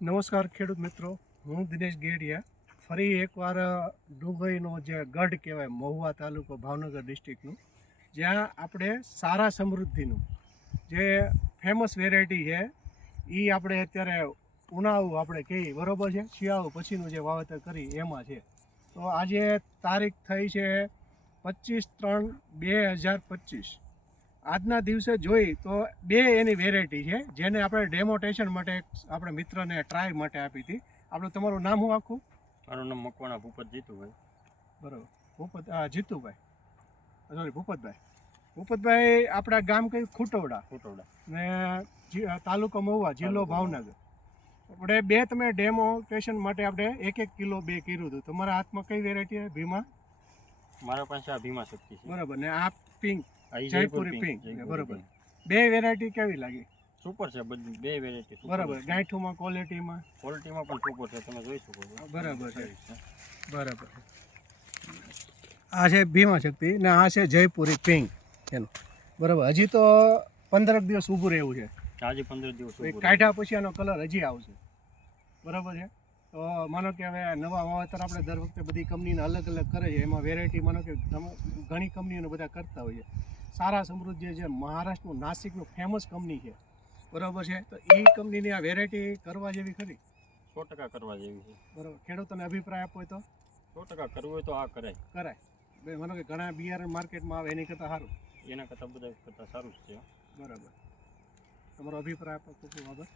નમસ્કાર ખેડૂત મિત્રો, હું દિનેશ ગેડિયા ફરી એકવાર ડુંગળીનો જે ગઢ કહેવાય મહુવા તાલુકો ભાવનગર ડિસ્ટ્રિક્ટનું, જ્યાં આપણે સારા સમૃદ્ધિનું જે ફેમસ વેરાયટી છે એ આપણે અત્યારે ઉનાળું આપણે કહીએ બરાબર છે, શિયાળુ પછીનું જે વાવેતર કરી એમાં છે. તો આજે તારીખ થઈ છે 25/3/2025. આજના દિવસે જોઈ તો બે એની વેરાયટી છે જેને આપણે ડેમોટેશન માટે આપણે મિત્રને ટ્રાય માટે આપી હતી. આપણે તમારું નામ શું આખું? મારું નામ મકવાણા ભૂપત જીતુભાઈ. બરાબર, જીતુભાઈ, સોરી ભૂપતભાઈ આપણા ગામ કયું? ખૂટવડા ને તાલુકો મહુવા, જિલ્લો ભાવનગર. આપણે બે તમે ડેમોટેશન માટે આપણે 1-1 કિલો બે કર્યું હતું. તમારા હાથમાં કઈ વેરાયટી છે? ભીમા? મારા પાસે આ ભીમા શક્તિ છે. બરાબર. ને આ પિંક, જયપુરી પિંક. બરાબર. બે વેરાયટી કેવી લાગી? સુપર છે બધી, બે વેરાયટી. બરાબર. ગાંઠુમાં, ક્વોલિટીમાં પણ સુપર છે, તમે જોઈ શકો છો. બરાબર છે. બરાબર. આ છે ભીમા શક્તિ ને આ છે જયપુરી પિંક એનું. બરાબર. હજી તો 15 દિવસ ઊભું રહેવું છે. આજે 15 દિવસ કાઢ્યા પછી આનો કલર હજી આવશે. બરાબર છે. તો માનો કે હવે નવા વાવેતર આપણે દર વખતે બધી કંપનીને અલગ અલગ કરે છે, એમાં વેરાયટી માનો કે ઘણી કંપનીઓને બધા કરતા હોઈએ. સારા સમૃદ્ધિ જે મહારાષ્ટ્રનું નાસિકનું ફેમસ કંપની છે, બરાબર છે, તો એ કંપનીની આ વેરાયટી કરવા જેવી ખરી? 100% કરવા જેવી છે. બરાબર. ખેડૂતોને અભિપ્રાય આપવો હોય તો 100% કરવું હોય તો આ કરાય. ભાઈ માનો કે ઘણા બિયારણ માર્કેટમાં આવે એની કરતાં સારું, એના કરતાં બધા કરતાં સારું જ છે. બરાબર. તમારો અભિપ્રાય આપો ખૂબ ખૂબ આભાર.